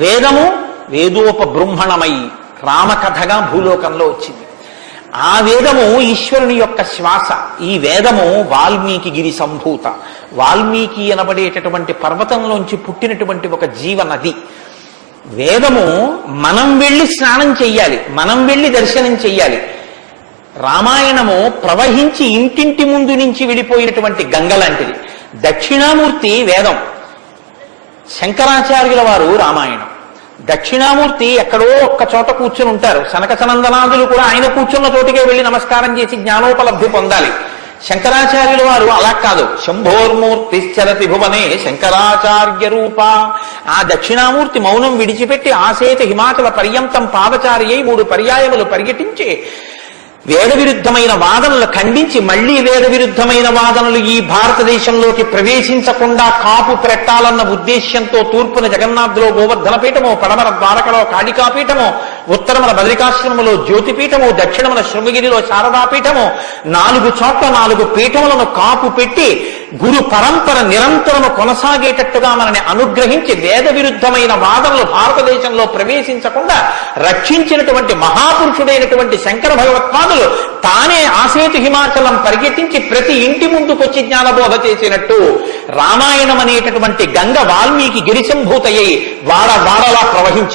వేదము వేదోపబృంహణమై రామకథగా భూలోకంలో వచ్చింది. ఆ వేదము ఈశ్వరుని యొక్క శ్వాస. ఈ వేదము వాల్మీకి గిరి సంభూత. వాల్మీకి అనబడేటటువంటి పర్వతంలోంచి పుట్టినటువంటి ఒక జీవనది. వేదము మనం వెళ్ళి స్నానం చెయ్యాలి, మనం వెళ్ళి దర్శనం చెయ్యాలి. రామాయణము ప్రవహించి ఇంటింటి ముందు నుంచి వెళ్ళిపోయినటువంటి గంగ లాంటిది. దక్షిణామూర్తి వేదం, శంకరాచార్యుల వారు రామాయణం. దక్షిణామూర్తి ఎక్కడో ఒక్క చోట కూర్చుని ఉంటారు. సనక సనందనాదులు కూడా ఆయన కూర్చున్న చోటికే వెళ్ళి నమస్కారం చేసి జ్ఞానోపలబ్ధి పొందాలి. శంకరాచార్యుల వారు అలా కాదు. శంభోర్మూర్తిశ్చరతి భువనే శంకరాచార్య రూప. ఆ దక్షిణామూర్తి మౌనం విడిచిపెట్టి ఆసేత హిమాచల పర్యంతం పాదచారి అయి 3 పర్యాయములు పర్యటించి వేద విరుద్ధమైన వాదనలు ఖండించి మళ్లీ వేద విరుద్ధమైన వాదనలు ఈ భారతదేశంలోకి ప్రవేశించకుండా కాపు పెట్టాలన్న ఉద్దేశ్యంతో తూర్పున జగన్నాథ్లో గోవర్ధన పీఠమో, పడమర ద్వారకలో కాళికాపీఠమో, ఉత్తరమున బద్రికాశ్రమములో జ్యోతిపీఠమో, దక్షిణమున శృంగగిరిలో శారదాపీఠమో 4 చోట్ల 4 పీఠములను కాపు పెట్టి గురు పరంపర నిరంతరము కొనసాగేటట్టుగా మనని అనుగ్రహించి వేద విరుద్ధమైన వాదనలు భారతదేశంలో ప్రవేశించకుండా రక్షించినటువంటి మహాపురుషుడైనటువంటి శంకర భగవత్పాదులు తానే ఆసేతు హిమాచలం పరిగెట్టించి ప్రతి ఇంటి ముందుకొచ్చి జ్ఞానబోధ చేసినట్టు రామాయణం అనేటటువంటి గంగ వాల్మీకి గిరిశంభూతయ్యి వాడలా ప్రవహించింది.